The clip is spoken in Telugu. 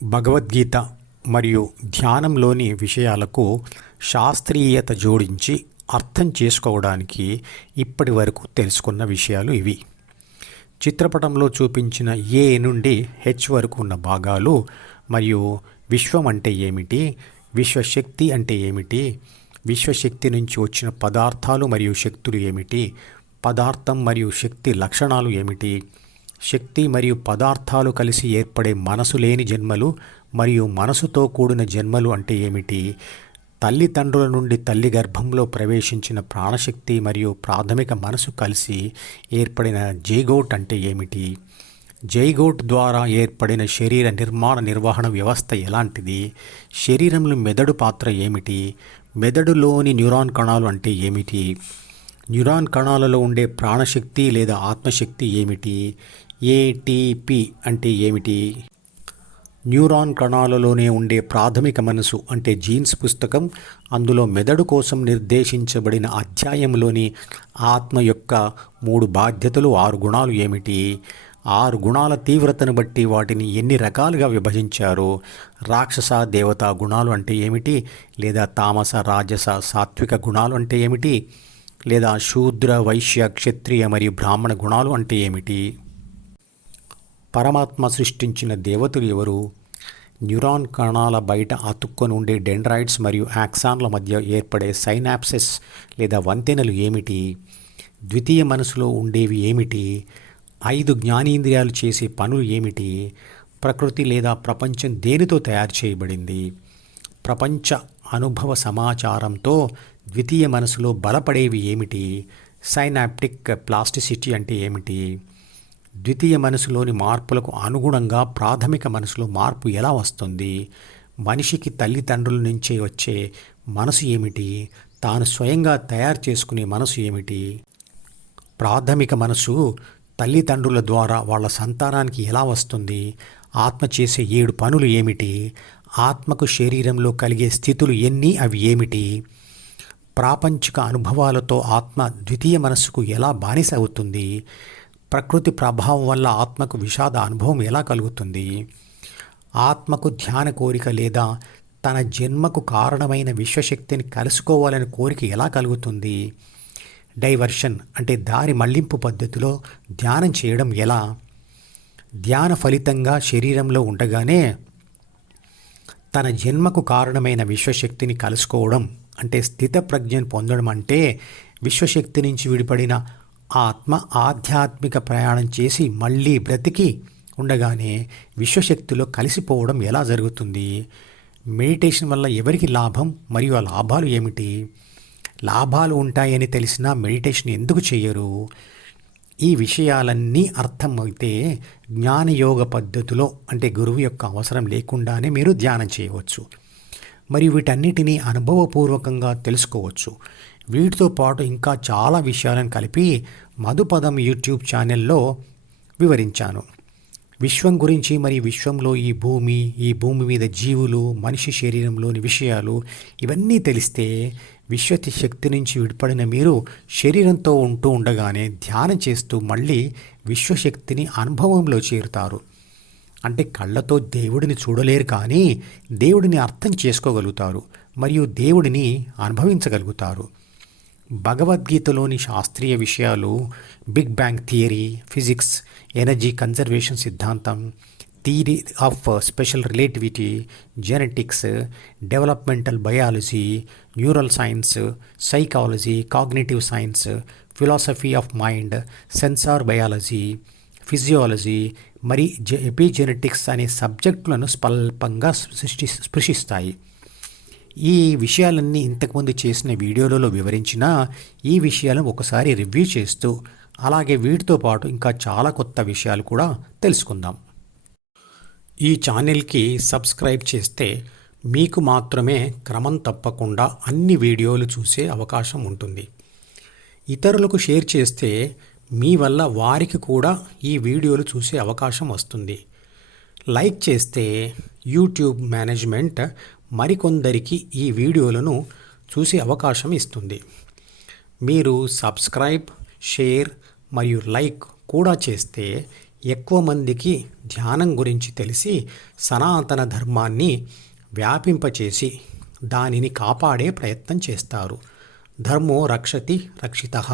భగవద్గీత మరియు ధ్యానంలోని విషయాలకు శాస్త్రీయత జోడించి అర్థం చేసుకోవడానికి ఇప్పటి వరకు తెలుసుకున్న విషయాలు ఇవి. చిత్రపటంలో చూపించిన ఏ నుండి హెచ్ వరకు ఉన్న భాగాలు మరియు విశ్వం అంటే ఏమిటి, విశ్వశక్తి అంటే ఏమిటి, విశ్వశక్తి నుంచి వచ్చిన పదార్థాలు మరియు శక్తులు ఏమిటి, పదార్థం మరియు శక్తి లక్షణాలు ఏమిటి, శక్తి మరియు పదార్థాలు కలిసి ఏర్పడే మనసు లేని జన్మలు మరియు మనసుతో కూడిన జన్మలు అంటే ఏమిటి, తల్లిదండ్రుల నుండి తల్లి గర్భంలో ప్రవేశించిన ప్రాణశక్తి మరియు ప్రాథమిక మనసు కలిసి ఏర్పడిన జైగోట్ అంటే ఏమిటి, జైగోట్ ద్వారా ఏర్పడిన శరీర నిర్వహణ వ్యవస్థ ఎలాంటిది, శరీరంలో మెదడు పాత్ర ఏమిటి, మెదడులోని న్యూరాన్ కణాలు అంటే ఏమిటి, న్యూరాన్ కణాలలో ఉండే ప్రాణశక్తి లేదా ఆత్మశక్తి ఏమిటి, ఏటీపీ అంటే ఏమిటి, న్యూరాన్ కణాలలోనే ఉండే ప్రాథమిక మనసు అంటే జీన్స్ పుస్తకం, అందులో మెదడు కోసం నిర్దేశించబడిన అధ్యాయంలోని ఆత్మ యొక్క 3 బాధ్యతలు 6 గుణాలు ఏమిటి, 6 గుణాల తీవ్రతను బట్టి వాటిని ఎన్ని రకాలుగా విభజించారు, రాక్షస దేవతా గుణాలు అంటే ఏమిటి, లేదా తామస రాజస సాత్విక గుణాలు అంటే ఏమిటి, లేదా శూద్ర వైశ్య క్షత్రియ మరియు బ్రాహ్మణ గుణాలు అంటే ఏమిటి, పరమాత్మ సృష్టించిన దేవతలు ఎవరు, న్యూరాన్ కణాల బయట అతుక్కొని ఉండే డెండ్రైట్స్ మరియు యాక్సాన్ల మధ్య ఏర్పడే సైనాప్సెస్ లేదా వంతెనలు ఏమిటి, ద్వితీయ మనసులో ఉండేవి ఏమిటి, 5 జ్ఞానేంద్రియాలు చేసే పనులు ఏమిటి, ప్రకృతి లేదా ప్రపంచం దేనితో తయారు చేయబడింది, ప్రపంచ అనుభవ సమాచారంతో ద్వితీయ మనసులో బలపడేవి ఏమిటి, సైనాప్టిక్ ప్లాస్టిసిటీ అంటే ఏమిటి, ద్వితీయ మనసులోని మార్పులకు అనుగుణంగా ప్రాథమిక మనసులో మార్పు ఎలా వస్తుంది, మనిషికి తల్లిదండ్రుల నుంచే వచ్చే మనసు ఏమిటి, తాను స్వయంగా తయారు చేసుకునే మనసు ఏమిటి, ప్రాథమిక మనసు తల్లిదండ్రుల ద్వారా వాళ్ళ సంతానానికి ఎలా వస్తుంది, ఆత్మ చేసే 7 పనులు ఏమిటి, ఆత్మకు శరీరంలో కలిగే స్థితులు ఎన్ని అవి ఏమిటి, ప్రాపంచిక అనుభవాలతో ఆత్మ ద్వితీయ మనస్సుకు ఎలా బానిస అవుతుంది, ప్రకృతి ప్రభావం వల్ల ఆత్మకు విషాద అనుభవం ఎలా కలుగుతుంది, ఆత్మకు ధ్యాన కోరిక లేదా తన జన్మకు కారణమైన విశ్వశక్తిని కలుసుకోవాలని కోరిక ఎలా కలుగుతుంది, డైవర్షన్ అంటే దారి మళ్లింపు పద్ధతిలో ధ్యానం చేయడం ఎలా, ధ్యాన ఫలితంగా శరీరంలో ఉండగానే తన జన్మకు కారణమైన విశ్వశక్తిని కలుసుకోవడం అంటే స్థితప్రజ్ఞను పొందడం అంటే విశ్వశక్తి నుంచి విడిపడిన ఆత్మ ఆధ్యాత్మిక ప్రయాణం చేసి మళ్ళీ బ్రతికి ఉండగానే విశ్వశక్తిలో కలిసిపోవడం ఎలా జరుగుతుంది, మెడిటేషన్ వల్ల ఎవరికి లాభం మరియు ఆ లాభాలు ఏమిటి, లాభాలు ఉంటాయని తెలిసినా మెడిటేషన్ ఎందుకు చేయరు, ఈ విషయాలన్నీ అర్థమైతే జ్ఞానయోగ పద్ధతిలో అంటే గురువు యొక్క అవసరం లేకుండానే మీరు ధ్యానం చేయవచ్చు మరియు వీటన్నిటినీ అనుభవపూర్వకంగా తెలుసుకోవచ్చు. వీటితో పాటు ఇంకా చాలా విషయాలను కలిపి మధుపదం యూట్యూబ్ ఛానల్లో వివరించాను. విశ్వం గురించి మరియు విశ్వంలో ఈ భూమి మీద జీవులు, మనిషి శరీరంలోని విషయాలు ఇవన్నీ తెలిస్తే విశ్వశక్తి నుంచి విడిపడిన మీరు శరీరంతో ఉంటూ ఉండగానే ధ్యానం చేస్తూ మళ్ళీ విశ్వశక్తిని అనుభవంలో చేరుతారు. అంటే కళ్ళతో దేవుడిని చూడలేరు కానీ దేవుడిని అర్థం చేసుకోగలుగుతారు మరియు దేవుడిని అనుభవించగలుగుతారు. భగవద్గీతలోని శాస్త్రీయ విషయాలు big bang theory, physics, energy conservation సిద్ధాంతం, theory of special relativity, genetics, developmental biology, neural science, psychology, cognitive science, philosophy of mind, sensor biology, physiology మరి ఎపిజెనెటిక్స్ అనే సబ్జెక్టులను స్వల్పంగా స్పృశిస్తాయి. ఈ విషయాలన్నీ ఇంతకుముందు చేసిన వీడియోలలో వివరించినా ఈ విషయాలను ఒకసారి రివ్యూ చేస్తూ అలాగే వీటితో పాటు ఇంకా చాలా కొత్త విషయాలు కూడా తెలుసుకుందాం. ఈ ఛానల్కి సబ్స్క్రైబ్ చేస్తే మీకు మాత్రమే క్రమం తప్పకుండా అన్ని వీడియోలు చూసే అవకాశం ఉంటుంది. ఇతరులకు షేర్ చేస్తే మీ వల్ల వారికి కూడా ఈ వీడియోలు చూసే అవకాశం వస్తుంది. లైక్ చేస్తే యూట్యూబ్ మేనేజ్మెంట్ మరికొందరికి ఈ వీడియోలను చూసే అవకాశం ఇస్తుంది. మీరు సబ్స్క్రైబ్, షేర్ మరియు లైక్ కూడా చేస్తే ఎక్కువ మందికి ధ్యానం గురించి తెలిసి సనాతన ధర్మాన్ని వ్యాపింపచేసి దానిని కాపాడే ప్రయత్నం చేస్తారు. ధర్మో రక్షతి రక్షితః.